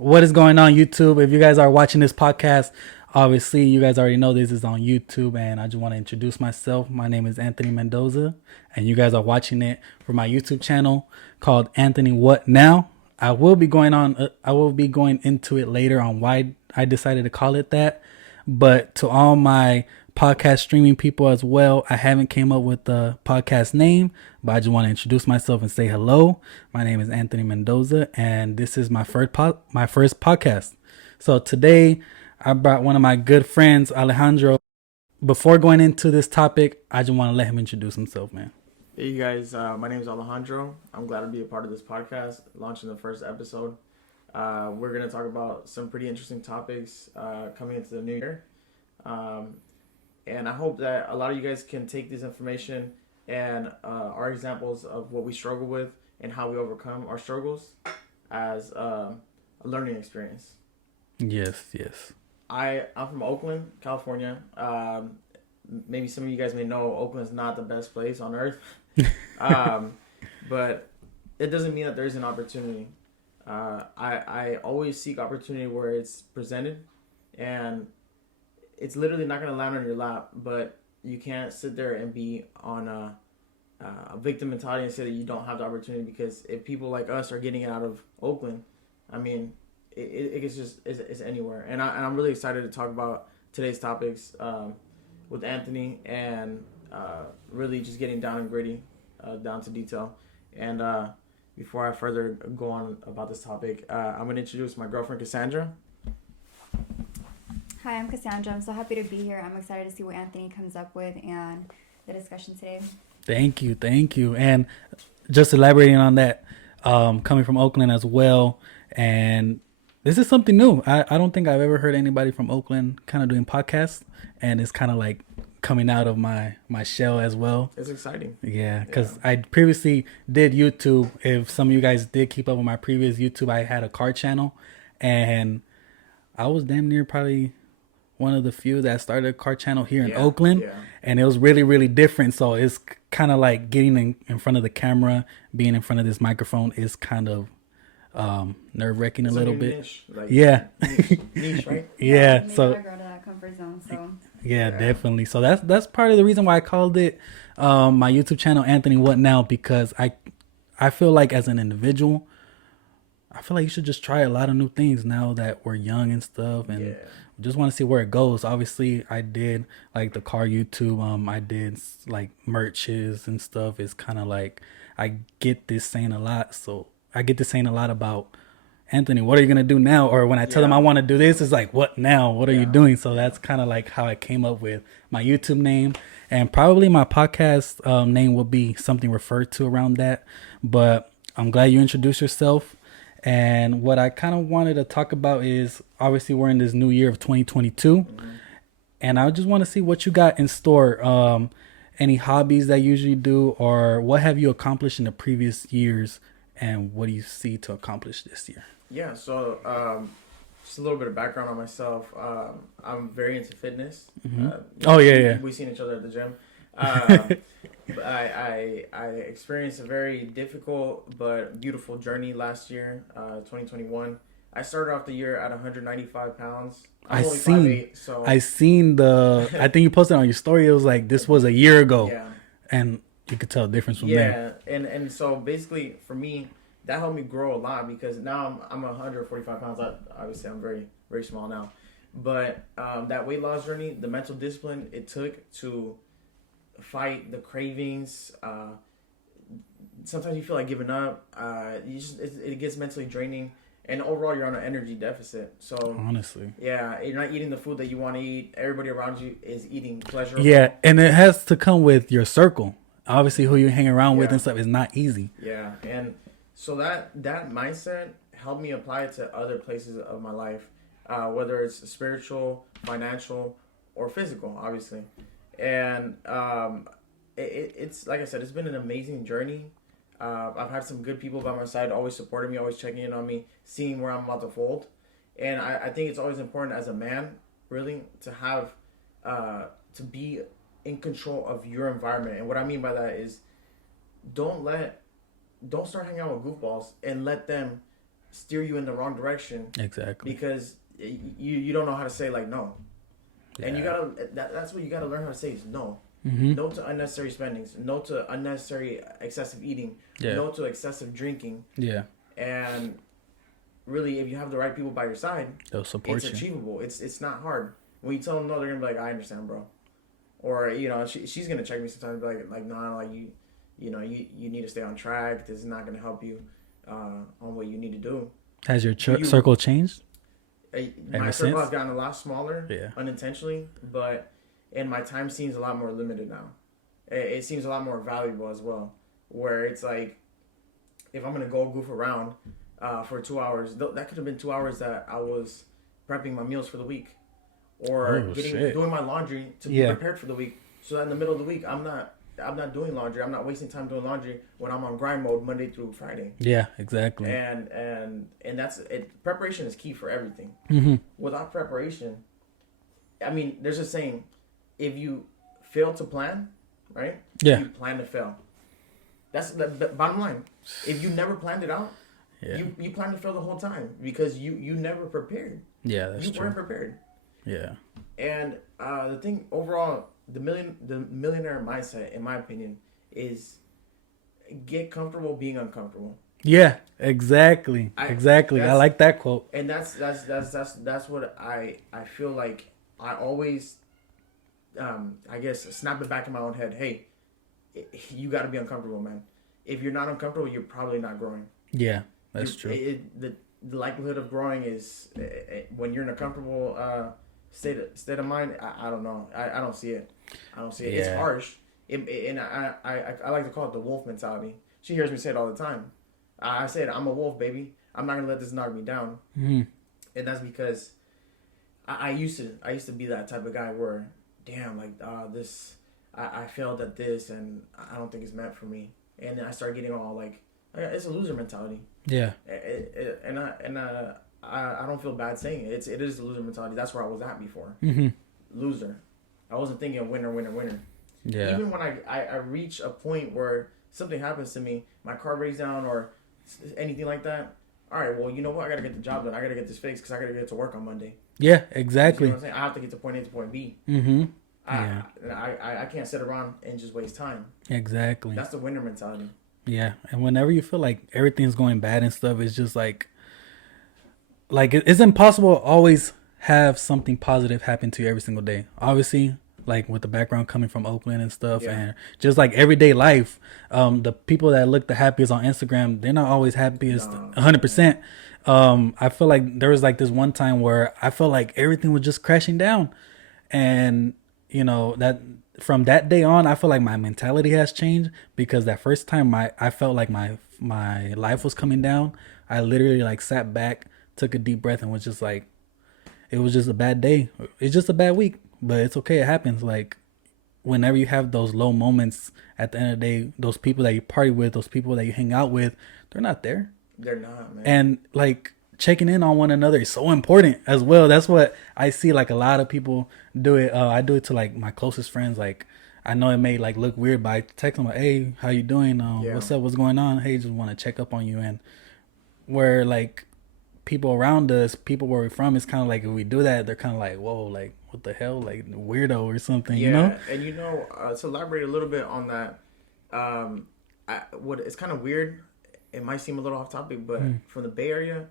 What is going on, YouTube? If you guys are watching this podcast, obviously you guys already know this is on YouTube, and I just want to introduce myself. My name is Anthony Mendoza, and you guys are watching it for my YouTube channel called Anthony What Now. I will be going on. I will be going into it later on why I decided to call it that. But to all my podcast streaming people as well, I haven't came up with the podcast name, but I just want to introduce myself and say hello. My name is Anthony Mendoza, and this is my first podcast. So today, I brought one of my good friends, Alejandro. Before going into this topic, I just want to let him introduce himself, man. Hey, you guys, my name is Alejandro. I'm glad to be a part of this podcast, launching the first episode. We're going to talk about some pretty interesting topics coming into the new year. And I hope that a lot of you guys can take this information and our examples of what we struggle with and how we overcome our struggles as a learning experience. Yes, yes. I'm from Oakland, California. Maybe some of you guys may know Oakland's not the best place on earth. um, but it doesn't mean that there isn't opportunity. I always seek opportunity where it's presented, and it's literally not going to land on your lap, but you can't sit there and be on a victim mentality and say that you don't have the opportunity, because if people like us are getting it out of Oakland, I mean, it's anywhere. And I'm really excited to talk about today's topics with Anthony, and really just getting down and gritty, down to detail. And before I further go on about this topic, I'm going to introduce my girlfriend, Cassandra. Hi, I'm Cassandra. I'm so happy to be here. I'm excited to see what Anthony comes up with and the discussion today. Thank you. And just elaborating on that, coming from Oakland as well, and this is something new. I don't think I've ever heard anybody from Oakland kind of doing podcasts, and it's kind of like coming out of my shell as well. It's exciting. Yeah, because I previously did YouTube. If some of you guys did keep up with my previous YouTube, I had a car channel, and I was damn near probably one of the few that started a car channel here in Oakland, and it was really, really different. So it's kind of like getting in front of the camera, being in front of this microphone is kind of nerve-wracking a little bit. Niche, like, yeah. niche, right? Yeah. You So gotta grow to that comfort zone. So yeah, definitely. So that's part of the reason why I called it my YouTube channel Anthony What Now, because I feel like as an individual, I feel like you should just try a lot of new things now that we're young and stuff, and just want to see where it goes. Obviously, I did like the car YouTube. I did like merches and stuff. It's kind of like I get this saying a lot. So I get this saying a lot about, Anthony, what are you gonna do now? Or when I tell them I want to do this, it's like, what now? What are you doing? So that's kind of like how I came up with my YouTube name, and probably my podcast name will be something referred to around that. But I'm glad you introduced yourself. And what I kind of wanted to talk about is, obviously we're in this new year of 2022, and I just want to see what you got in store. Any hobbies that you usually do, or what have you accomplished in the previous years, and what do you see to accomplish this year? Yeah, so just a little bit of background on myself. I'm very into fitness. We've seen each other at the gym. But I experienced a very difficult but beautiful journey last year, 2021. I started off the year at 195 pounds. I seen I think you posted on your story. It was like this was a year ago, and you could tell the difference from there. Yeah, and so basically for me, that helped me grow a lot, because now I'm 145 pounds. Obviously, I'm very, very small now. But that weight loss journey, the mental discipline it took to fight the cravings. Sometimes you feel like giving up. It gets mentally draining, and overall you're on an energy deficit. So honestly, you're not eating the food that you want to eat. Everybody around you is eating pleasurable. Yeah, and it has to come with your circle. Obviously, who you hang around with and stuff is not easy. Yeah, and so that mindset helped me apply it to other places of my life, whether it's spiritual, financial, or physical, obviously. And it's like I said, it's been an amazing journey. I've had some good people by my side, always supporting me, always checking in on me, seeing where I'm about to fold. And I think it's always important as a man, really, to have to be in control of your environment. And what I mean by that is, don't start hanging out with goofballs and let them steer you in the wrong direction. Exactly. Because you don't know how to say like no. Yeah. And you gotta that's what you gotta learn how to say is no. Mm-hmm. No to unnecessary spendings. No to unnecessary excessive eating. Yeah. No to excessive drinking. Yeah. And really, if you have the right people by your side, they'll support it's you. achievable. It's not hard. When you tell them no, they're gonna be like, I understand, bro. Or she's gonna check me sometimes, like nah, like you need to stay on track. This is not gonna help you on what you need to do. Has your circle changed? My circle has gotten a lot smaller, yeah, unintentionally, and my time seems a lot more limited now. It seems a lot more valuable as well. Where it's like, if I'm gonna go goof around for 2 hours, that could have been 2 hours that I was prepping my meals for the week, or doing my laundry to be prepared for the week. So that in the middle of the week, I'm not doing laundry. I'm not wasting time doing laundry when I'm on grind mode Monday through Friday. Yeah, exactly. And that's it. Preparation is key for everything. Mm-hmm. Without preparation, I mean, there's a saying: if you fail to plan, right? Yeah. You plan to fail. That's the bottom line. If you never planned it out, you plan to fail the whole time because you never prepared. Yeah, that's true. You weren't prepared. Yeah. And the thing overall, the millionaire mindset, in my opinion, is get comfortable being uncomfortable. Yeah, exactly. I like that quote. And that's what I feel like. I always, I guess, snap it back in my own head. Hey, you got to be uncomfortable, man. If you're not uncomfortable, you're probably not growing. Yeah, that's true. The likelihood of growing is when you're in a comfortable state of mind. I don't know. I don't see it. I don't see it. Yeah. It's harsh. And I like to call it the wolf mentality. She hears me say it all the time. I said, I'm a wolf, baby. I'm not gonna let this knock me down. Mm-hmm. And that's because I used to be that type of guy where, damn, like this, I failed at this, and I don't think it's meant for me. And then I started getting all like, it's a loser mentality. Yeah. And I don't feel bad saying it. It is a loser mentality. That's where I was at before. Mm-hmm. Loser. I wasn't thinking of winner, winner, winner. Yeah. Even when I reach a point where something happens to me, my car breaks down or anything like that. All right, well, you know what? I got to get the job done. I got to get this fixed because I got to get to work on Monday. Yeah, exactly. You know what I'm saying? I have to get to point A to point B. Mm-hmm. I can't sit around and just waste time. Exactly. That's the winner mentality. Yeah, and whenever you feel like everything's going bad and stuff, it's just like it's impossible to always have something positive happen to you every single day. Obviously, like with the background coming from Oakland and stuff, and just like everyday life, the people that look the happiest on Instagram, they're not always happiest 100%. I feel like there was like this one time where I felt like everything was just crashing down, and that from that day on, I feel like my mentality has changed, because that first time I felt like my life was coming down, I literally like sat back, took a deep breath, and was just like, it was just a bad day. It's just a bad week, but it's okay. It happens. Like whenever you have those low moments, at the end of the day, those people that you party with, those people that you hang out with, they're not there. They're not, man. And like checking in on one another is so important as well. That's what I see. Like a lot of people do it. I do it to like my closest friends. Like I know it may like look weird, but I text them like, "Hey, how you doing? What's up? What's going on? Hey, just want to check up on you." And where like people around us, people where we're from, it's kind of like if we do that, they're kind of like, "Whoa, like what the hell, like weirdo or something," you know? And to elaborate a little bit on that, it's kind of weird. It might seem a little off topic, but from the Bay Area,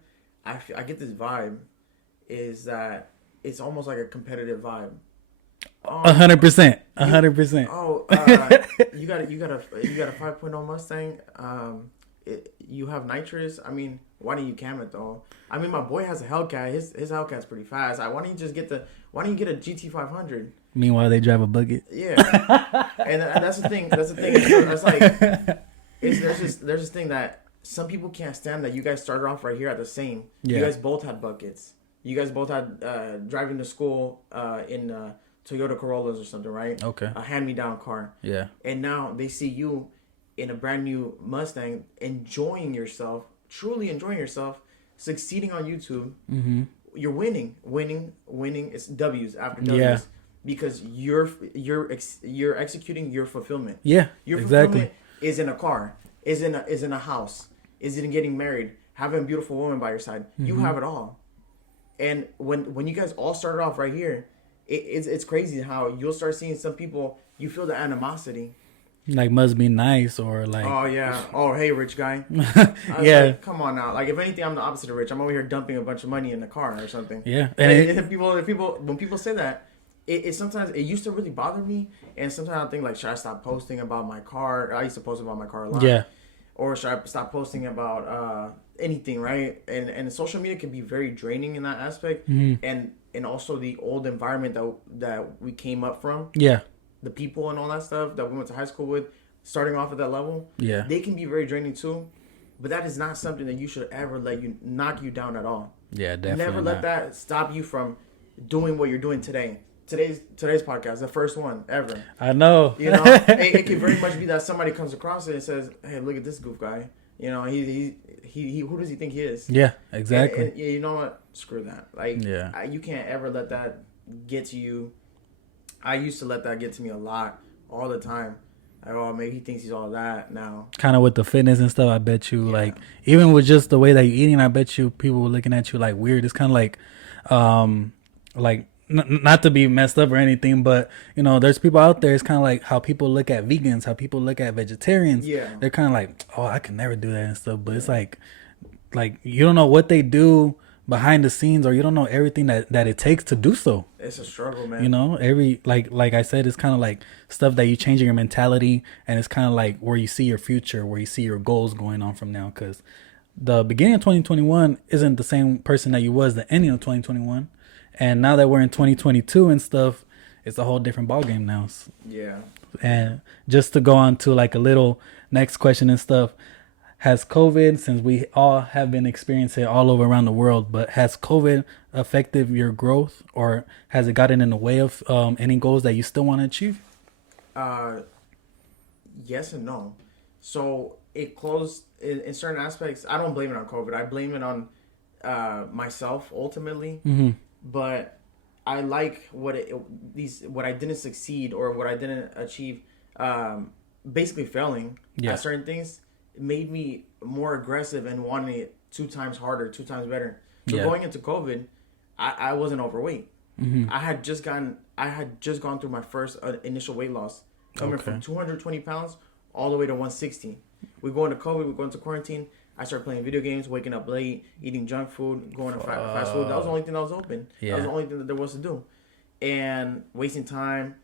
I get this vibe, is that it's almost like a competitive vibe. 100%. 100%. You got a 5.0 Mustang. You have nitrous. I mean, why don't you cam it though? I mean, my boy has a Hellcat. His Hellcat's pretty fast. Why don't you get a GT500? Meanwhile, they drive a Bucket. Yeah, and that's the thing. It's like there's this thing that some people can't stand, that you guys started off right here at the same. Yeah. You guys both had buckets. You guys both had driving to school in Toyota Corollas or something, right? Okay. A hand-me-down car. Yeah. And now they see you in a brand new Mustang, enjoying yourself, truly enjoying yourself, succeeding on YouTube. Mm-hmm. You're winning. It's W's after W's. Yeah. Because you're executing your fulfillment. Yeah. Your fulfillment is in a car, is in a house, is in getting married, having a beautiful woman by your side. You have it all. And when you guys all started off right here, it's crazy how you'll start seeing some people, you feel the animosity. Like, must be nice, or like, oh yeah, oh hey rich guy. Yeah, like, come on now. Like, if anything, I'm the opposite of rich. I'm over here dumping a bunch of money in the car or something. Yeah, and when people say that, it sometimes, it used to really bother me, and sometimes I think like, should I stop posting about my car? I used to post about my car a lot. Yeah. Or should I stop posting about anything, right? And social media can be very draining in that aspect, and also the old environment that we came up from. Yeah. The people and all that stuff that we went to high school with, starting off at that level, they can be very draining too. But that is not something that you should ever let you knock you down at all. Yeah, definitely. Never let that stop you from doing what you're doing today. Today's podcast, the first one ever. I know. You know, it could very much be that somebody comes across it and says, "Hey, look at this goof guy. You know, he who does he think he is?" Yeah, exactly. And you know what? Screw that. Like, you can't ever let that get to you. I used to let that get to me a lot, all the time. Like, oh, maybe he thinks he's all that now. Kind of with the fitness and stuff, I bet you, like, even with just the way that you're eating, I bet you people were looking at you like weird. It's kind of like, not to be messed up or anything, but, you know, there's people out there, it's kind of like how people look at vegans, how people look at vegetarians. Yeah. They're kind of like, oh, I can never do that and stuff. But it's like, you don't know what they do behind the scenes, or you don't know everything that it takes to do so. It's a struggle, man. You know, like I said, it's kind of like stuff that you change in your mentality, and it's kind of like where you see your future, where you see your goals going on from now. Because the beginning of 2021 isn't the same person that you was the ending of 2021, and now that we're in 2022 and stuff, it's a whole different ballgame now. Yeah. And just to go on to like a little next question and stuff. Has COVID, since we all have been experiencing it all over around the world, but has COVID affected your growth, or has it gotten in the way of any goals that you still want to achieve? Yes and no. So it closed in certain aspects. I don't blame it on COVID. I blame it on myself ultimately. Mm-hmm. But I like what I didn't succeed or what I didn't achieve. Basically failing at certain things. Made me more aggressive and wanting it 2 times harder, 2 times better. So going into COVID, I wasn't overweight. Mm-hmm. I had just gone through my first initial weight loss, coming from 220 pounds all the way to 160. We go into COVID, we go into quarantine. I started playing video games, waking up late, eating junk food, going to fast food. That was the only thing that was open. Yeah. That was the only thing that there was to do. And wasting time,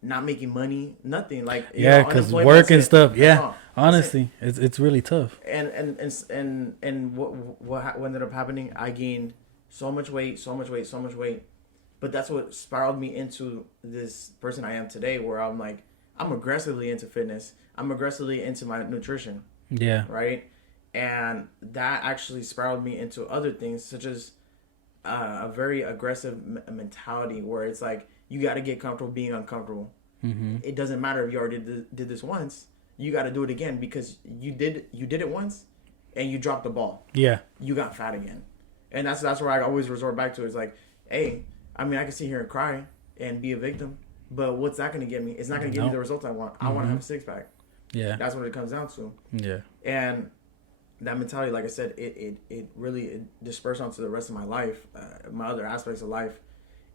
not making money, nothing. Like, because work and stuff. Yeah. Honestly, it's really tough. And what ended up happening? I gained so much weight. But that's what spiraled me into this person I am today, where I'm like, I'm aggressively into fitness. I'm aggressively into my nutrition. Yeah. Right? And that actually spiraled me into other things, such as a very aggressive mentality, where it's like, you got to get comfortable being uncomfortable. Mm-hmm. It doesn't matter if you already did this once. You got to do it again, because you did it once and you dropped the ball. Yeah. You got fat again. And that's where I always resort back to. It's like, hey, I mean, I can sit here and cry and be a victim, but what's that going to get me? It's not going to give me the results I want. I want to have a 6-pack. Yeah. That's what it comes down to. Yeah. And that mentality, like I said, it really dispersed onto the rest of my life, my other aspects of life.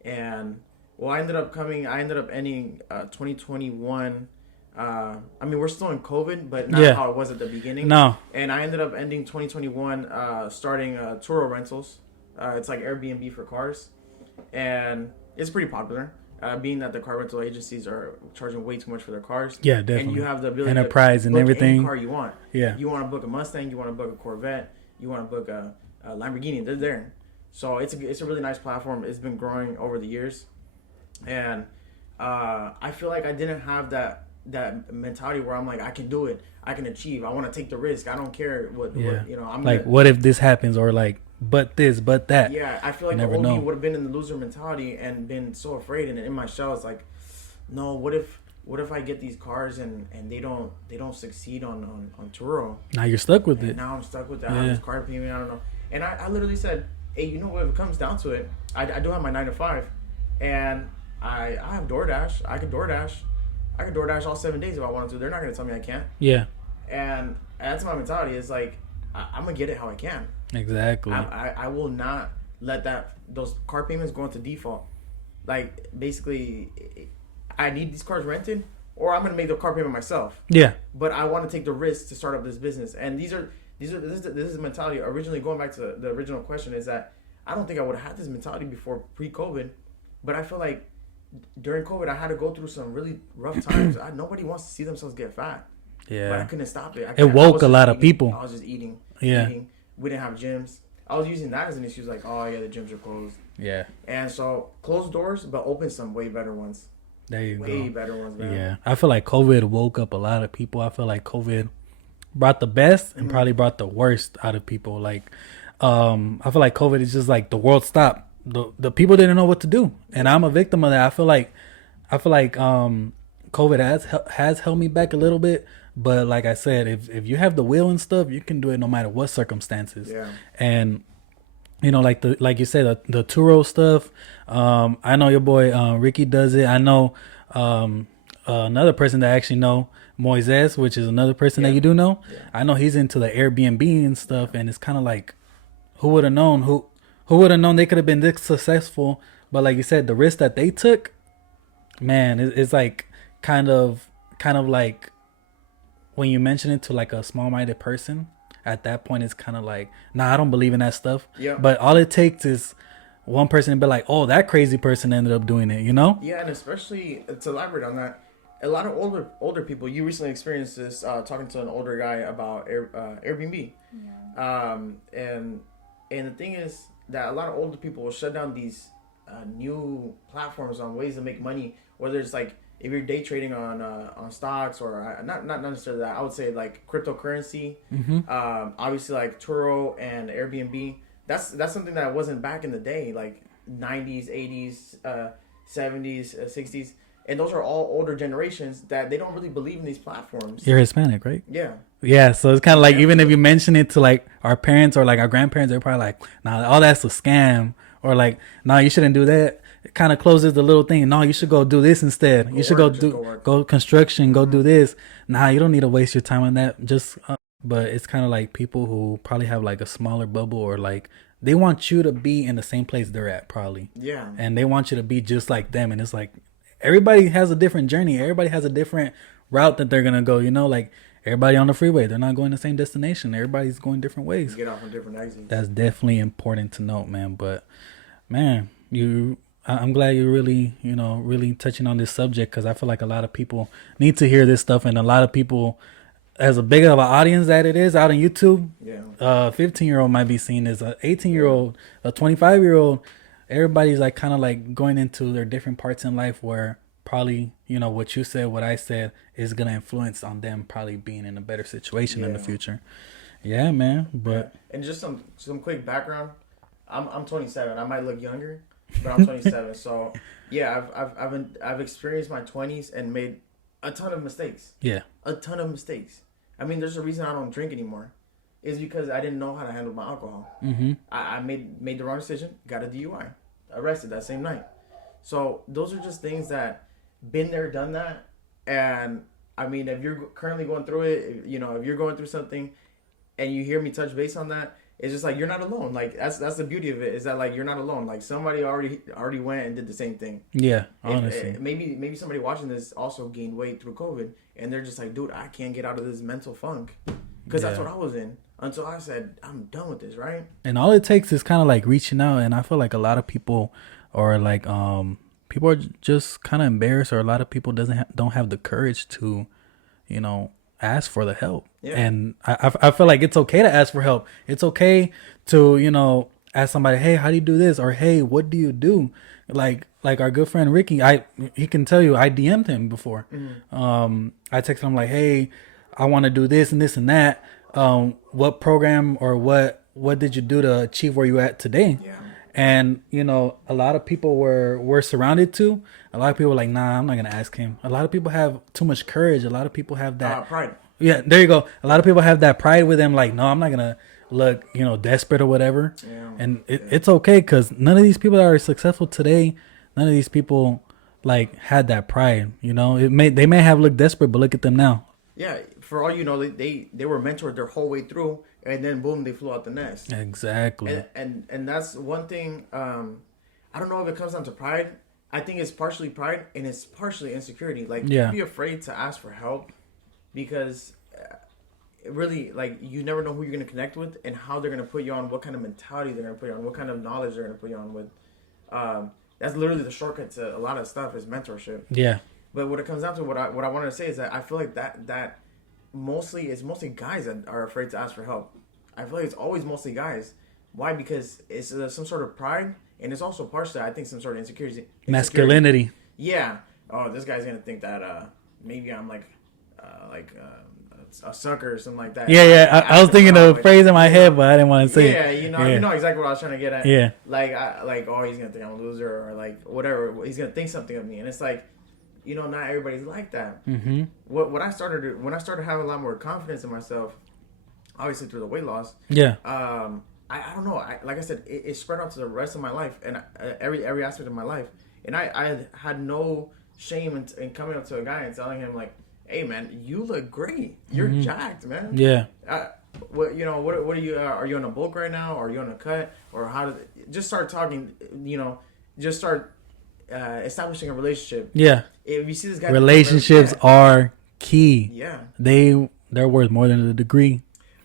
And, well, I ended up ending 2021. I mean, we're still in COVID, but not how it was at the beginning. No. And I ended up ending 2021 starting Turo Rentals. It's like Airbnb for cars. And it's pretty popular, being that the car rental agencies are charging way too much for their cars. Yeah, definitely. And you have the ability Enterprise to book and everything. Any car you want. Yeah. You want to book a Mustang, you want to book a Corvette, you want to book a Lamborghini, they're there. So it's a really nice platform. It's been growing over the years. And I feel like I didn't have that mentality where I'm like, I can do it, I can achieve, I want to take the risk, I don't care what I'm like, what if this happens, or like, but this, but that. Yeah, I feel like the old me would have been in the loser mentality and been so afraid, and in my shell it's like, no, what if I get these cars and they don't succeed on Turo? Now you're stuck with it. Now I'm stuck with that. I have this car payment, I don't know. And I literally said, hey, you know what, if it comes down to it, I do have my 9 to 5, and I have DoorDash. I could DoorDash all 7 days if I wanted to. They're not going to tell me I can't. Yeah. And that's my mentality. It's like, I'm gonna get it how I can. Exactly. I will not let those car payments go into default. Like basically, I need these cars rented, or I'm gonna make the car payment myself. Yeah. But I want to take the risk to start up this business, and this is the mentality. Originally, going back to the original question, is that I don't think I would have had this mentality before pre-COVID, but I feel like during COVID I had to go through some really rough times. Nobody wants to see themselves get fat. Yeah. But I couldn't stop it. It woke a lot of people. I was just eating. Yeah. Eating. We didn't have gyms. I was using that as an excuse, like, oh yeah, the gyms are closed. Yeah. And so closed doors, but open some way better ones. There you go. Way better ones, man. Yeah. I feel like COVID woke up a lot of people. I feel like COVID brought the best and probably brought the worst out of people. Like, I feel like COVID is just like the world stopped. The people didn't know what to do, and I'm a victim of that. I feel like COVID has held me back a little bit. But like I said, if you have the will and stuff, you can do it no matter what circumstances. Yeah. And you know, like you said, the Turo stuff. I know your boy Ricky does it. I know another person that I actually know, Moises, which is another person that you do know. Yeah. I know he's into the Airbnb and stuff, and it's kind of like, who would have known? Who would have known they could have been this successful? But like you said, the risk that they took, man, it's like kind of like, when you mention it to like a small-minded person, at that point it's kind of like, nah, I don't believe in that stuff. Yeah. But all it takes is one person to be like, oh, that crazy person ended up doing it, you know? Yeah, and especially to elaborate on that, a lot of older people. You recently experienced this talking to an older guy about Airbnb. Yeah. And the thing is that a lot of older people will shut down these new platforms on ways to make money, whether it's like, if you're day trading on stocks or not necessarily that, I would say like cryptocurrency, obviously like Turo and Airbnb. That's something that wasn't back in the day, like 90s, 80s, 70s, 60s, and those are all older generations that they don't really believe in these platforms. You're Hispanic, right? Yeah. Yeah, so it's kind of like, even if you mention it to like our parents or like our grandparents, they're probably like, nah, all that's a scam, or like, nah, you shouldn't do that. It kind of closes the little thing. No, you should go do this instead. You should go construction, go do this. Nah, you don't need to waste your time on that. Just, but it's kind of like people who probably have like a smaller bubble, or like they want you to be in the same place they're at, probably. Yeah. And they want you to be just like them. And it's like, everybody has a different journey. Everybody has a different route that they're gonna go. You know, like everybody on the freeway, they're not going the same destination. Everybody's going different ways. Get off on different exits. That's definitely important to note, man. But man, I'm glad you're really touching on this subject, because I feel like a lot of people need to hear this stuff, and a lot of people, as a big of an audience that it is out on YouTube, 15-year-old might be seen as a 18-year-old, a 25-year-old. Everybody's like kind of like going into their different parts in life where probably, what you said, what I said is gonna influence on them probably being in a better situation in the future. Yeah, man. But and just some quick background. I'm 27. I might look younger, but I'm 27. So yeah, I've experienced my 20s and made a ton of mistakes. Yeah, a ton of mistakes. I mean, there's a reason I don't drink anymore. Is because I didn't know how to handle my alcohol. Mm-hmm. I made the wrong decision. Got a DUI. Arrested that same night. So those are just things that been there, done that. And I mean, if you're currently going through it, if you're going through something, and you hear me touch base on that, it's just like, you're not alone. Like that's the beauty of it, is that like you're not alone. Like somebody already went and did the same thing. Yeah, honestly. Maybe somebody watching this also gained weight through COVID, and they're just like, dude, I can't get out of this mental funk, because that's what I was in until I said, I'm done with this, right? And all it takes is kind of like reaching out, and I feel like a lot of people are like people are just kind of embarrassed, or a lot of people don't have the courage to, ask for the help. Yeah. And I feel like it's okay to ask for help. It's okay to, ask somebody, hey, how do you do this? Or, hey, what do you do? Like our good friend Ricky, he can tell you, I DM'd him before. Mm-hmm. I texted him like, hey, I want to do this and this and that. What program or what did you do to achieve where you at today? Yeah. And, a lot of people were surrounded to. A lot of people were like, nah, I'm not going to ask him. A lot of people have too much courage. A lot of people have that pride. Yeah, there you go. A lot of people have that pride with them. Like, no, I'm not going to look, desperate or whatever. Yeah. And it's okay, because none of these people that are successful today, none of these people like had that pride. They may have looked desperate, but look at them now. Yeah. For all you know, they were mentored their whole way through, and then boom, they flew out the nest. Exactly. And that's one thing. I don't know if it comes down to pride. I think it's partially pride and it's partially insecurity. Like, don't be afraid to ask for help, because really, like, you never know who you're going to connect with and how they're going to put you on, what kind of mentality they're going to put you on, what kind of knowledge they're going to put you on with. That's literally the shortcut to a lot of stuff is mentorship. Yeah. But what it comes down to, what I wanted to say is that I feel like that mostly guys that are afraid to ask for help. I feel like it's always mostly guys. Why? Because it's some sort of pride, and it's also partially, I think, some sort of insecurity. Masculinity. Yeah. Oh, this guy's gonna think that maybe I'm like a sucker or something like that. Yeah. I was thinking of a phrase in my head, but I didn't want to say it. Yeah, you know exactly what I was trying to get at. Yeah. Like, oh, he's gonna think I'm a loser, or like whatever. He's gonna think something of me, and it's like, not everybody's like that. Mm-hmm. When I started having a lot more confidence in myself, obviously through the weight loss. Yeah. I don't know. Like I said, it spread out to the rest of my life, and every aspect of my life. And I had no shame in coming up to a guy and telling him, like, "Hey, man, you look great. You're jacked, man." Yeah. What are you? Are you on a bulk right now? Or are you on a cut? Or how did just start talking? Just start establishing a relationship. Yeah. If you see this guy, relationships are key. Yeah. They're worth more than a degree.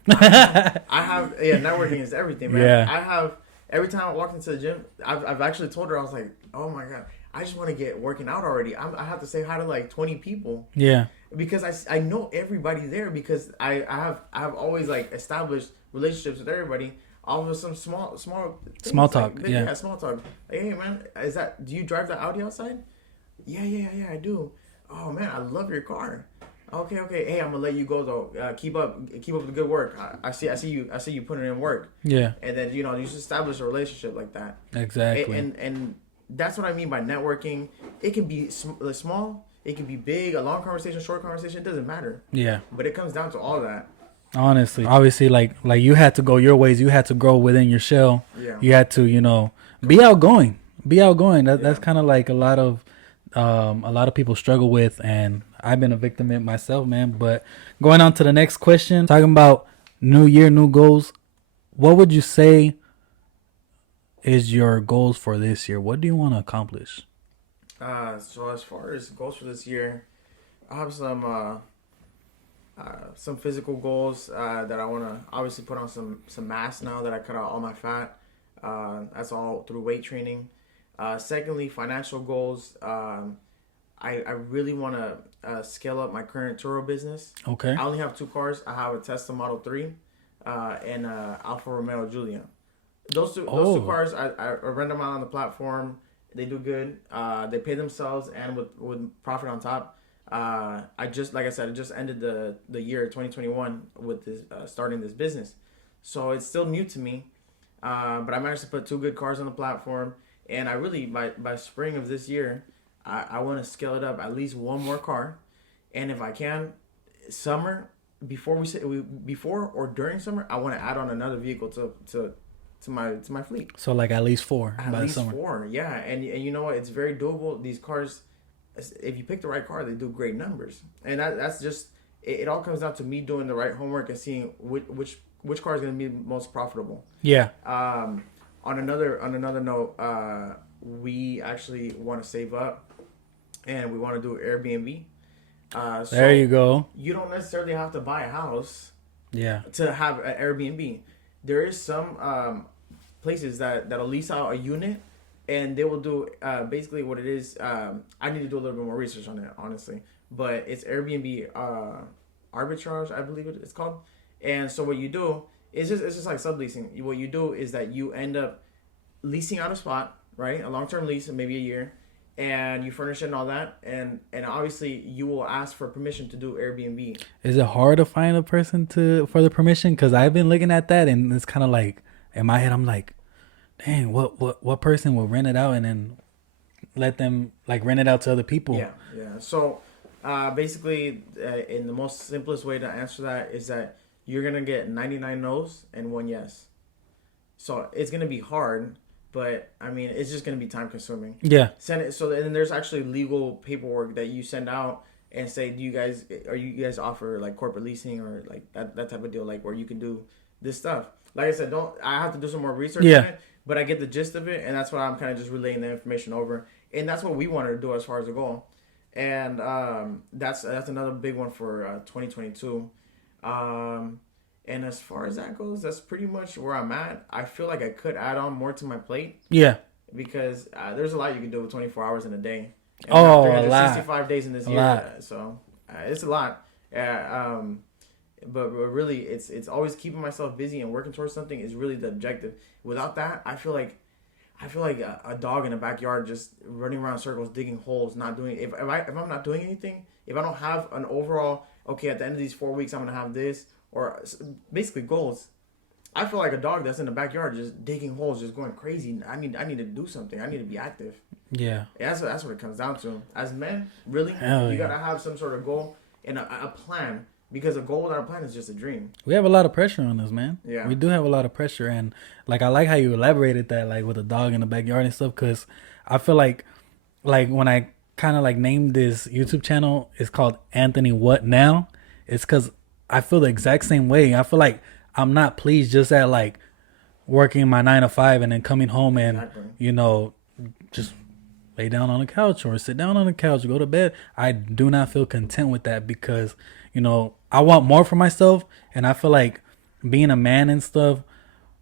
I have networking is everything, man. Yeah. I have, every time I walk into the gym, I've actually told her, I was like, oh my god, I just want to get working out already. I have to say hi to like 20 people. Yeah. Because I know everybody there, because I have always like established relationships with everybody. All of some small things, small talk. Like, yeah, small talk. Like, hey man, do you drive the Audi outside? Yeah, I do. Oh man, I love your car. Okay. Hey, I'm gonna let you go though. Keep up the good work. I see you putting in work. Yeah. And then you just establish a relationship like that. Exactly. And that's what I mean by networking. It can be small. It can be big. A long conversation, short conversation. It doesn't matter. Yeah. But it comes down to all that. Honestly, obviously, like you had to go your ways. You had to grow within your shell. Yeah. You had to, be outgoing. That's kind of like a lot of people struggle with, and I've been a victim of it myself, man. But going on to the next question, talking about new year, new goals. What would you say is your goals for this year? What do you want to accomplish? So as far as goals for this year, I have some physical goals that I want to obviously put on some mass now that I cut out all my fat. That's all through weight training. Secondly, financial goals. I really want to scale up my current Turo business. Okay. I only have 2 cars. I have a Tesla Model 3 and Alfa Romeo Giulia. Those two cars, I rent them out on the platform. They do good. They pay themselves and with profit on top. I just ended the year 2021 with this starting this business, so it's still new to me. But I managed to put 2 good cars on the platform, and I really by spring of this year, I want to scale it up at least 1 more car, and if I can, summer before or during summer, I want to add on another vehicle to my fleet. So like at least 4 by the summer. 4, yeah, and you know what? It's very doable. These cars, if you pick the right car, they do great numbers, and that's just it. All comes down to me doing the right homework and seeing which car is going to be most profitable. Yeah. On another note, we actually want to save up, and we want to do Airbnb. So there you go. You don't necessarily have to buy a house. Yeah. To have an Airbnb, there is some places that'll lease out a unit, and they will do basically what it is. I need to do a little bit more research on it, honestly, but it's Airbnb arbitrage, I believe it's called. And so what you do is it's just like subleasing. What you do is that you end up leasing out a spot, right? A long-term lease, maybe a year, and you furnish it and all that, and obviously you will ask for permission to do Airbnb. Is it hard to find a person for the permission? Because I've been looking at that, and it's kind of like in my head, I'm like, dang, what person will rent it out and then let them like rent it out to other people? Yeah. So basically, in the most simplest way to answer that is that you're gonna get 99 no's and 1 yes. So it's gonna be hard, but I mean, it's just gonna be time consuming. Yeah. Send it. So then there's actually legal paperwork that you send out and say, do you guys offer like corporate leasing or like that type of deal, like where you can do this stuff. Like I said, I have to do some more research Yeah. on it, but I get the gist of it, and that's why I'm kind of just relaying the information over. And that's what we wanted to do as far as the goal. And that's another big one for 2022. And as far as that goes, that's pretty much where I'm at. I feel like I could add on more to my plate Yeah. because there's a lot you can do with 24 hours in a day. And Oh, a 365 lot. days in this A year. lot. So it's a lot. But really, it's always keeping myself busy and working towards something is really the objective. Without that, I feel like a dog in a backyard just running around in circles, digging holes, not doing. If I'm not doing anything, if I don't have an overall, okay, at the end of these 4 weeks, I'm gonna have this, or basically goals. I feel like a dog that's in the backyard just digging holes, just going crazy. I need to do something. I need to be active. Yeah. That's what it comes down to. As men, really, Hell you yeah. gotta have some sort of goal and a plan. Because a goal without a plan is just a dream. We have a lot of pressure on us, man. Yeah. We do have a lot of pressure. And, like, I like how you elaborated that, like, with a dog in the backyard and stuff. Because I feel like when I kind of, like, named this YouTube channel, it's called Anthony What Now? It's because I feel the exact same way. I feel like I'm not pleased just at, like, working my 9 to 5 and then coming home and, Exactly. Just lay down on the couch or sit down on the couch or go to bed. I do not feel content with that because, I want more for myself. And I feel like being a man and stuff,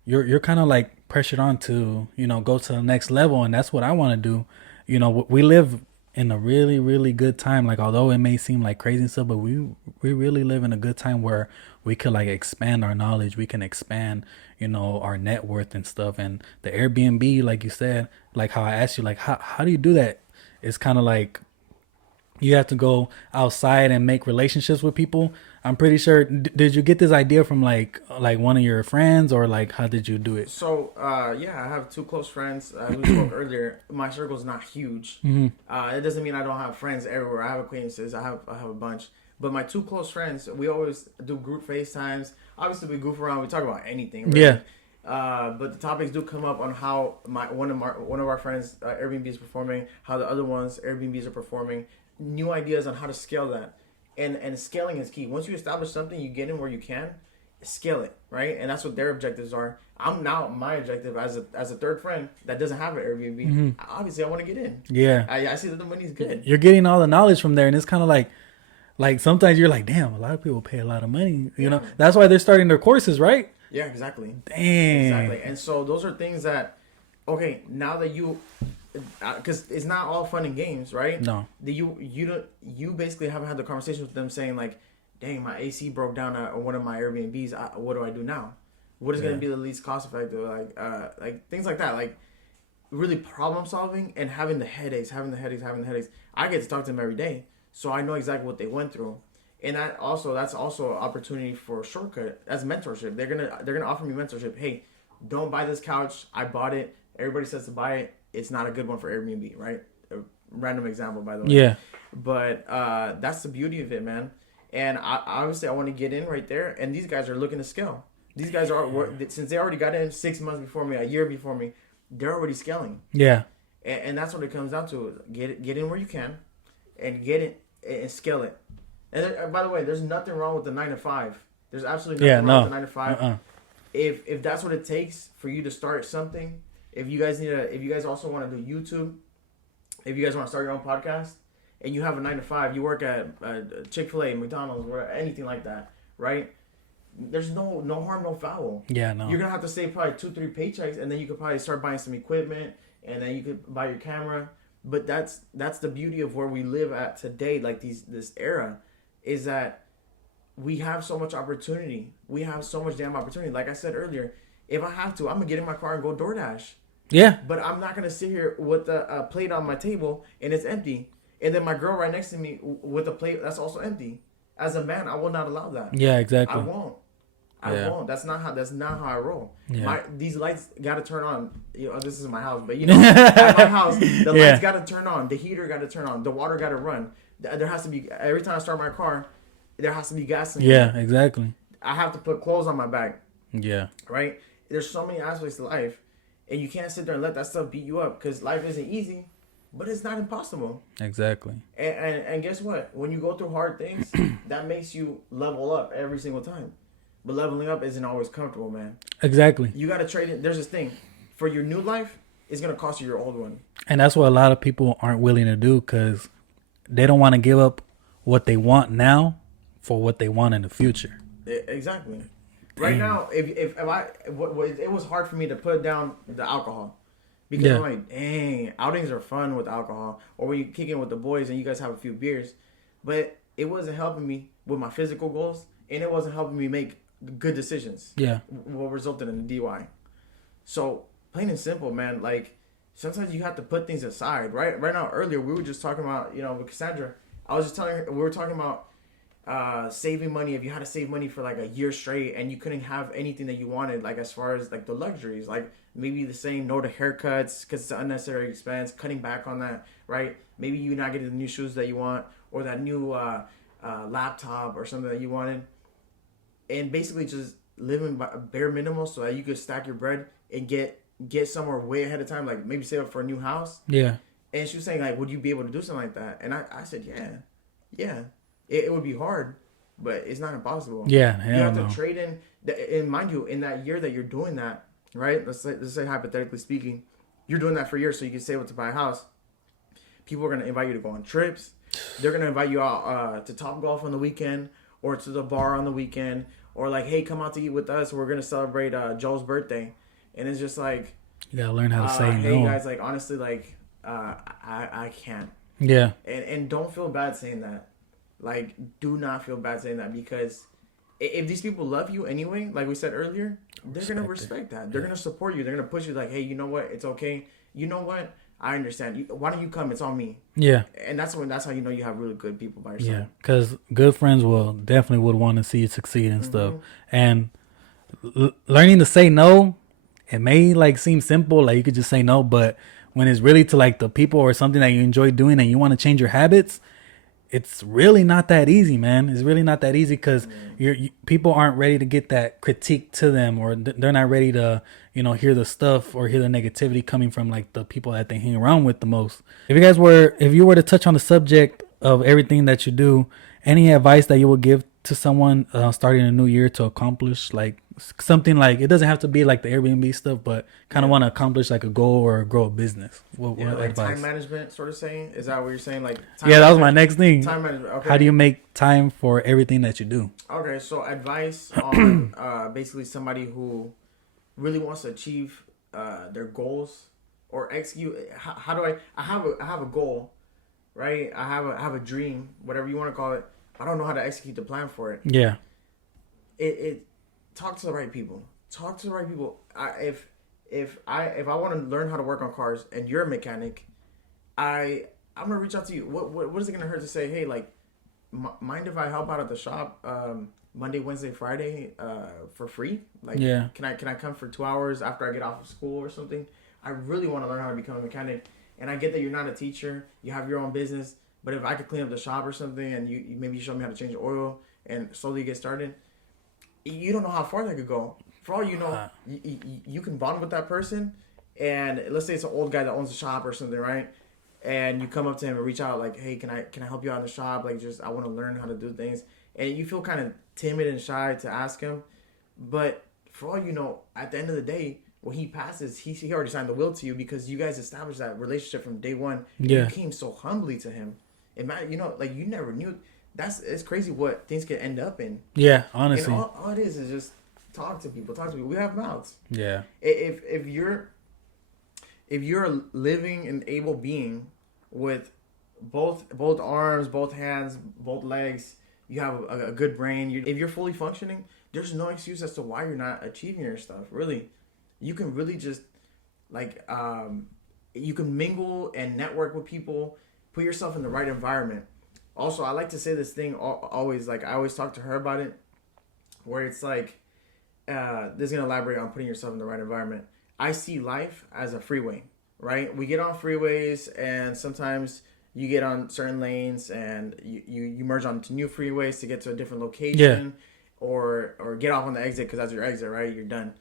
you're kind of like pressured on to, go to the next level. And that's what I want to do. We live in a really, really good time. Like, although it may seem like crazy and stuff, but we really live in a good time where we could like expand our knowledge. We can expand, our net worth and stuff. And the Airbnb, like you said, like how I asked you, like, how do you do that? It's kind of like you have to go outside and make relationships with people. I'm pretty sure. Did you get this idea from like one of your friends, or like how did you do it? So, yeah, I have two close friends. We spoke earlier. My circle's not huge. It doesn't mean I don't have friends everywhere. I have acquaintances. I have a bunch. But my two close friends, we always do group FaceTimes. Obviously, we goof around. We talk about anything. Really. Yeah. But the topics do come up on how one of our friends Airbnb is performing, how the other ones Airbnbs are performing, new ideas on how to scale that. And scaling is key. Once you establish something, you get in where you can, scale it, right? And that's what their objectives are. My objective as a third friend that doesn't have an Airbnb. Obviously, I want to get in. Yeah. I see that the money's good. You're getting all the knowledge from there, and it's kind of like sometimes you're like, damn, a lot of people pay a lot of money. That's why they're starting their courses, right? Yeah, exactly. Damn. Exactly. And so those are things that, okay, now that you, because it's not all fun and games, right? No. You basically haven't had the conversation with them saying like, dang, my AC broke down at one of my Airbnbs. What do I do now? What is going to be the least cost effective? Like things like that. Like really problem solving and having the headaches. I get to talk to them every day, so I know exactly what they went through. And that's also an opportunity for a shortcut. That's mentorship. They're gonna offer me mentorship. Hey, don't buy this couch. I bought it. Everybody says to buy it. It's not a good one for Airbnb, right? A random example, by the way. Yeah. But that's the beauty of it, man. And obviously, I want to get in right there. And these guys are looking to scale. These guys since they already got in 6 months before me, a year before me, they're already scaling. Yeah. And that's what it comes down to. Get in where you can, and get it and scale it. And by the way, there's nothing wrong with the 9 to 5. There's absolutely nothing wrong with the 9 to 5. If that's what it takes for you to start something, if you guys also want to do YouTube, if you guys want to start your own podcast, and you have a 9 to 5, you work at Chick-fil-A, McDonald's, or anything like that, right? There's no harm, no foul. Yeah, no. You're gonna have to save probably 2-3 paychecks, and then you could probably start buying some equipment, and then you could buy your camera. But that's the beauty of where we live at today, like this era, is that we have so much opportunity. We have so much damn opportunity. Like I said earlier, if I have to, I'm gonna get in my car and go DoorDash. Yeah. But I'm not gonna sit here with a plate on my table and it's empty, and then my girl right next to me with a plate that's also empty. As a man, I will not allow that. Yeah, exactly. I won't. I won't. That's not how I roll. Yeah. These lights got to turn on. This is my house, but at my house, the lights got to turn on. The heater got to turn on. The water got to run. There has to be, every time I start my car, there has to be gas in it. Yeah, exactly. I have to put clothes on my back. Yeah. Right? There's so many aspects to life, and you can't sit there and let that stuff beat you up, because life isn't easy, but it's not impossible. Exactly. And guess what? When you go through hard things, that makes you level up every single time. but leveling up isn't always comfortable, man. Exactly. You got to trade it. There's this thing for your new life. It's gonna cost you your old one. And that's what a lot of people aren't willing to do because they don't want to give up what they want now for what they want in the future. Exactly. Right now, if I, it was hard for me to put down the alcohol because I'm like, dang, outings are fun with alcohol, or when you kick in with the boys and you guys have a few beers, but it wasn't helping me with my physical goals, and it wasn't helping me make good decisions. Yeah. What resulted in the DUI. So plain and simple, man. Like sometimes you have to put things aside. Right now, earlier we were just talking about, with Cassandra. I was just telling her we were talking about saving money. If you had to save money for like a year straight and you couldn't have anything that you wanted, like as far as like the luxuries, like maybe the saying no to haircuts because it's an unnecessary expense, cutting back on that, right? Maybe you not getting the new shoes that you want or that new laptop or something that you wanted, and basically just living by bare minimum so that you could stack your bread and get somewhere way ahead of time, like maybe save up for a new house. Yeah. And she was saying like, would you be able to do something like that? And I said, yeah. It would be hard, but it's not impossible. Yeah, you have to trade in, and mind you, in that year that you're doing that, right? Let's say hypothetically speaking, you're doing that for a year so you can save up to buy a house. People are gonna invite you to go on trips. They're gonna invite you out to Top Golf on the weekend or to the bar on the weekend, or like, hey, come out to eat with us. We're gonna celebrate Joel's birthday, and it's just like you gotta learn how to say hey, no. guys, like honestly, like I can't. Yeah. And don't feel bad saying that. Like, do not feel bad saying that because if these people love you anyway, like we said earlier, they're going to respect that. They're going to support you. They're going to push you like, hey, you know what? It's okay. You know what? I understand. Why don't you come? It's on me. Yeah. And that's how you know you have really good people by your side. Yeah. Because good friends definitely would want to see you succeed and stuff. And learning to say no, it may like seem simple. Like you could just say no. But when it's really to like the people or something that you enjoy doing and you want to change your habits, it's really not that easy, man. It's really not that easy because people aren't ready to get that critique to them, or they're not ready to, hear the stuff or hear the negativity coming from like the people that they hang around with the most. If you were to touch on the subject of everything that you do, any advice that you would give to someone starting a new year to accomplish like something, like it doesn't have to be like the Airbnb stuff, but kind of want to accomplish like a goal or grow a business? What like advice? Time management sort of saying? Is that what you're saying? Like that was my next thing. Time management. Okay. How do you make time for everything that you do? Okay, so advice on basically somebody who really wants to achieve their goals or execute. How do I have a goal, right? I have a dream, whatever you want to call it. I don't know how to execute the plan for it. Yeah. It talk to the right people. Talk to the right people. If I want to learn how to work on cars and you're a mechanic, I'm gonna reach out to you. What is it gonna hurt to say, hey, like, mind if I help out at the shop Monday, Wednesday, Friday for free? Like, yeah. Can I come for 2 hours after I get off of school or something? I really want to learn how to become a mechanic. And I get that you're not a teacher. You have your own business. But if I could clean up the shop or something, and you maybe show me how to change the oil and slowly get started, you don't know how far that could go. For all you know, you can bond with that person, and let's say it's an old guy that owns a shop or something, right? And you come up to him and reach out like, hey, can I help you out in the shop? Like, just I want to learn how to do things, and you feel kind of timid and shy to ask him, but for all you know, at the end of the day, when he passes, he already signed the will to you because you guys established that relationship from day one. Yeah. You came so humbly to him. It matter, like you never knew. It's crazy what things can end up in. Yeah, honestly. And all it is just talk to people. We have mouths. Yeah. If you're a living and able being with both arms, both hands, both legs, you have a good brain. If you're fully functioning, there's no excuse as to why you're not achieving your stuff. Really, you can really just like you can mingle and network with people. Put yourself in the right environment. Also, I like to say this thing always, like I always talk to her about it, where it's like, this is going to elaborate on putting yourself in the right environment. I see life as a freeway, right? We get on freeways and sometimes you get on certain lanes and you merge onto new freeways to get to a different location or get off on the exit because that's your exit, right? You're done.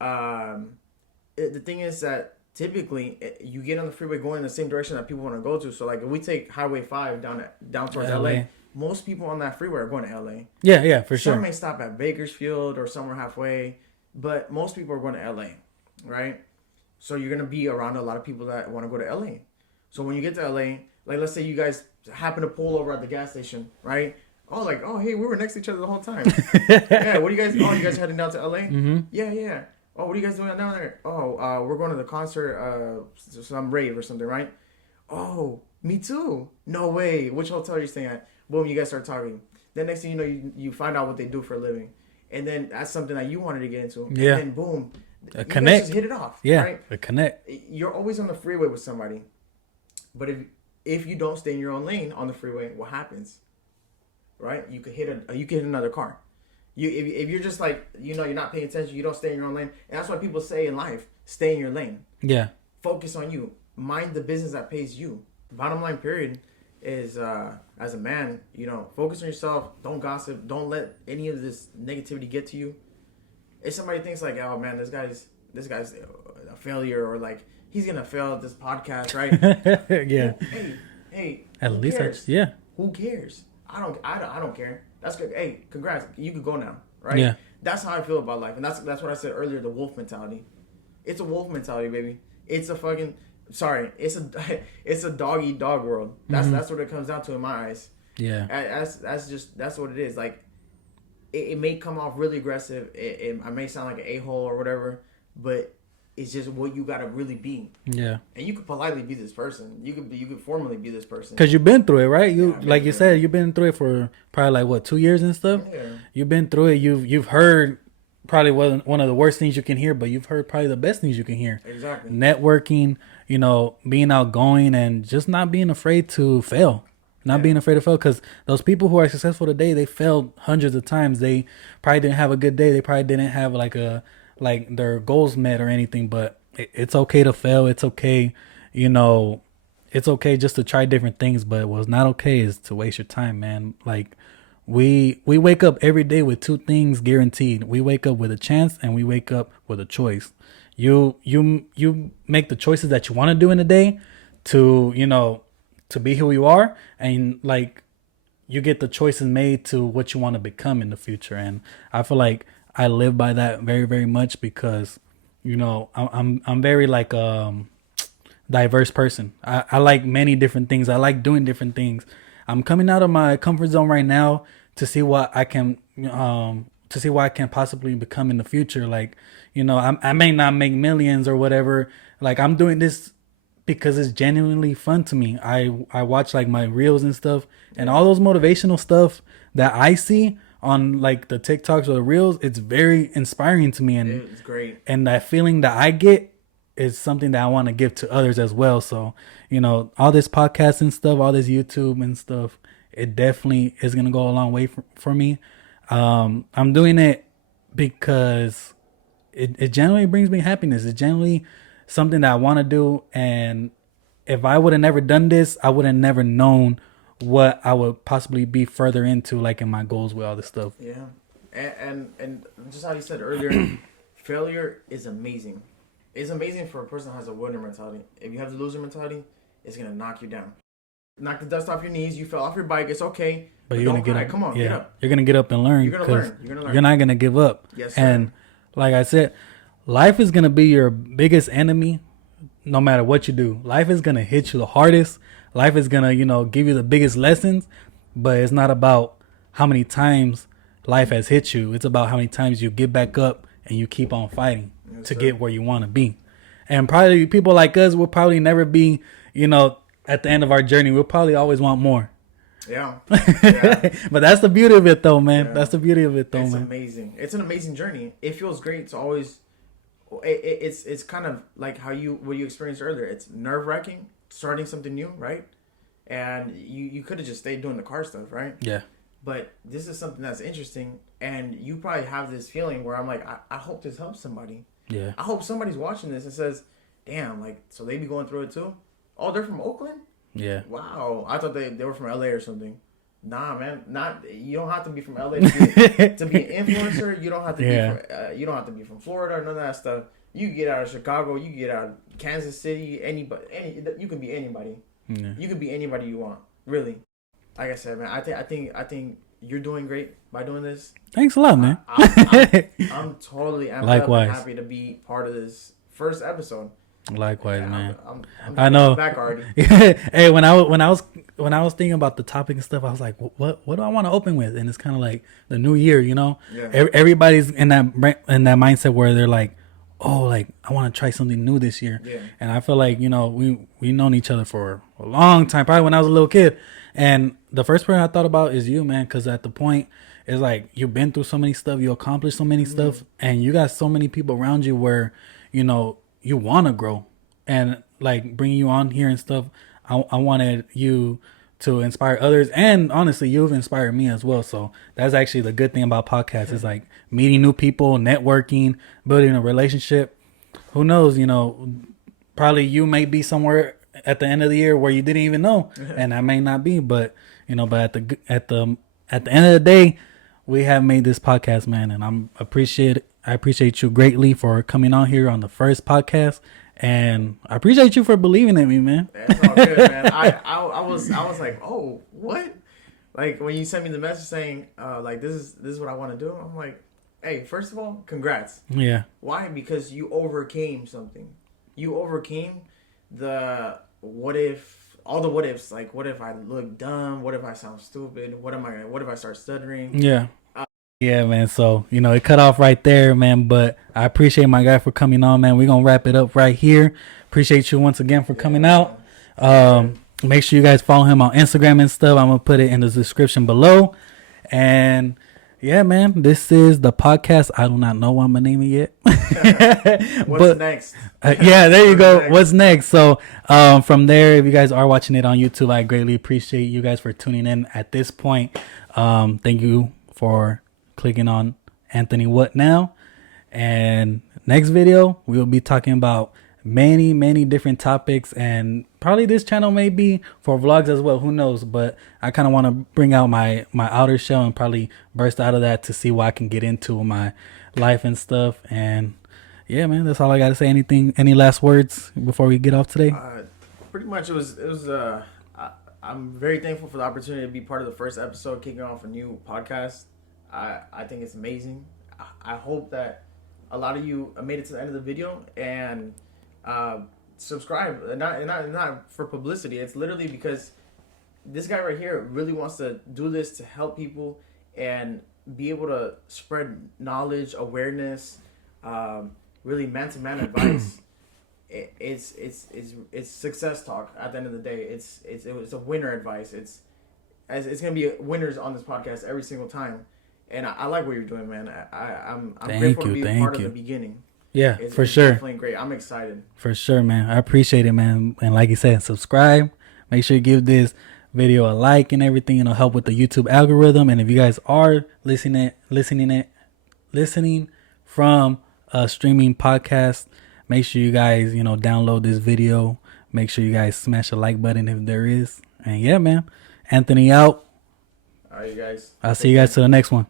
The thing is that typically you get on the freeway going in the same direction that people want to go to. So like if we take Highway 5 down towards LA, most people on that freeway are going to LA. Yeah, for sure. Some may stop at Bakersfield or somewhere halfway, but most people are going to LA, right? So you're gonna be around a lot of people that want to go to LA. So when you get to LA, like let's say you guys happen to pull over at the gas station, right? Oh, hey, we were next to each other the whole time. Yeah, what do you guys? Oh, you guys heading down to LA? Mm-hmm. Yeah. Oh, what are you guys doing down there? Oh, we're going to the concert, some rave or something, right? Oh, me too. No way. Which hotel are you staying at? Boom, you guys start talking. Then next thing you know, you find out what they do for a living, and then that's something that you wanted to get into. Yeah. And then boom, A you connect. guys just hit it off. Yeah. Right? A connect. You're always on the freeway with somebody, but if you don't stay in your own lane on the freeway, what happens? Right? You could hit another car. If you're just like, you're not paying attention, you don't stay in your own lane. And that's why people say in life, stay in your lane. Yeah. Focus on you. Mind the business that pays you. Bottom line, period, is as a man, focus on yourself. Don't gossip. Don't let any of this negativity get to you. If somebody thinks like, oh man, this guy's a failure, or like he's gonna fail at this podcast, right? Yeah. Hey. At who least cares? yeah. Who cares? I don't care. That's good. Hey, congrats. You could go now, right? Yeah. That's how I feel about life, and that's what I said earlier. The wolf mentality. It's a wolf mentality, baby. It's a fucking it's a dog eat dog world. That's what it comes down to in my eyes. Yeah. That's what it is. Like it may come off really aggressive. I may sound like an a-hole or whatever, but it's just what you gotta really be. Yeah. And you could politely be this person. You could formally be this person. Because you've been through it, right? Like you said, you've been through it for probably like what, 2 years and stuff. Yeah. You've been through it. You've heard probably one of the worst things you can hear, but you've heard probably the best things you can hear. Exactly. Networking, being outgoing, and just not being afraid to fail. Not being afraid to fail, because those people who are successful today, they failed hundreds of times. They probably didn't have a good day. They probably didn't have like their goals met or anything, but it's okay to fail. It's okay, it's okay just to try different things, but what's not okay is to waste your time, man. Like we wake up every day with two things guaranteed. We wake up with a chance, and we wake up with a choice. You make the choices that you want to do in the day to be who you are, and like you get the choices made to what you want to become in the future. And I feel like I live by that very, very much, because I'm very like diverse person. I like many different things. I like doing different things. I'm coming out of my comfort zone right now to see what I can possibly become in the future. Like, I may not make millions or whatever. Like, I'm doing this because it's genuinely fun to me. I watch like my reels and stuff, and all those motivational stuff that I see on like the TikToks or the reels, it's very inspiring to me, and it's great. And that feeling that I get is something that I want to give to others as well. So, all this podcast and stuff, all this YouTube and stuff, it definitely is going to go a long way for me. I'm doing it because it generally brings me happiness. It's generally something that I want to do. And if I would have never done this, I would have never known what I would possibly be further into, like in my goals with all this stuff. Yeah. And just how you said earlier, failure is amazing. It's amazing for a person that has a winner mentality. If you have the loser mentality, it's going to knock you down. Knock the dust off your knees. You fell off your bike. It's okay. But you're going to get up. Come on, get up. You're going to get up and learn. You're going to learn. You're going to learn. You're not going to give up. Yes, sir. And like I said, life is going to be your biggest enemy no matter what you do. Life is going to hit you the hardest. Life is going to, give you the biggest lessons. But it's not about how many times life has hit you. It's about how many times you get back up and you keep on fighting to get where you want to be. And probably people like us will probably never be, at the end of our journey. We'll probably always want more. Yeah. But that's the beauty of it, though, man. Yeah. That's the beauty of it, though, man. It's amazing. It's an amazing journey. It feels great to always. It's kind of like what you experienced earlier. It's nerve-wracking starting something new, right? And you could have just stayed doing the car stuff, right? Yeah. But this is something that's interesting, and you probably have this feeling where I'm like, I hope this helps somebody. Yeah. I hope somebody's watching this and says, "Damn, like, so they be going through it too." Oh, they're from Oakland? Yeah. Wow. I thought they were from LA or something. Nah, man. You don't have to be from LA to be an influencer. You don't have to be from Florida or none of that stuff. You can get out of Chicago. You can get out of Kansas City. You can be anybody. Yeah. You can be anybody you want. Really. like I said, man, I think you're doing great by doing this. Thanks a lot, man. I'm totally amped Likewise. up and happy to be part of this first episode. Likewise, Yeah, man. I'm I know. back already. Hey, when I was thinking about the topic and stuff, I was like, what do I want to open with? And it's kind of like the new year, you know. Yeah. Everybody's in that mindset where they're like, oh, like I want to try something new this year. Yeah. And I feel like, you know, we known each other for a long time, probably when I was a little kid. And the first person I thought about is you, man, because at the point, it's like you've been through so many stuff, you accomplished so many stuff, and you got so many people around you where, you know, you want to grow. And like bringing you on here and stuff, I wanted you to inspire others, and honestly, you've inspired me as well. So that's actually the good thing about podcasts is like meeting new people, networking, building a relationship. Who knows, you know, probably you may be somewhere at the end of the year where you didn't even know, and I may not be, but you know, but at the end of the day, we have made this podcast, man, and I appreciate you greatly for coming on here on the first podcast, and I appreciate you for believing in me, man. That's all good, man. I was like, oh, what? Like when you sent me the message saying, like this is what I want to do. I'm like, hey, first of all, congrats. Yeah. Why? Because you overcame something. You overcame all the what ifs. Like, what if I look dumb? What if I sound stupid? What if I start stuttering? Yeah. Yeah, man. So, you know, it cut off right there, man. But I appreciate my guy for coming on, man. We're going to wrap it up right here. Appreciate you once again for coming out. Make sure you guys follow him on Instagram and stuff. I'm going to put it in the description below. And yeah, man, this is the podcast. I do not know what I'm going to name it yet. What's next? Yeah, there you go. What's next? So from there, if you guys are watching it on YouTube, I greatly appreciate you guys for tuning in at this point. Thank you for clicking on Anthony What Now. And next video, we will be talking about many different topics, and probably this channel may be for vlogs as well, who knows, but I kind of want to bring out my outer shell and probably burst out of that to see what I can get into in my life and stuff. And yeah, man, that's all I got to say. Any last words before we get off today? Pretty much it was I'm very thankful for the opportunity to be part of the first episode, kicking off a new podcast. I think it's amazing. I hope that a lot of you made it to the end of the video and subscribe. Not for publicity. It's literally because this guy right here really wants to do this to help people and be able to spread knowledge, awareness, really man-to-man advice. It's success talk. At the end of the day, it's a winner advice. It's gonna be winners on this podcast every single time. And I like what you're doing, man. I'm grateful to be a part of the beginning. Yeah, it's sure. Definitely great. I'm excited. For sure, man. I appreciate it, man. And like you said, subscribe. Make sure you give this video a like and everything. It'll help with the YouTube algorithm. And if you guys are listening from a streaming podcast, make sure you guys, download this video. Make sure you guys smash the like button if there is. And yeah, man. Anthony out. All right, you guys. I'll see you guys to the next one.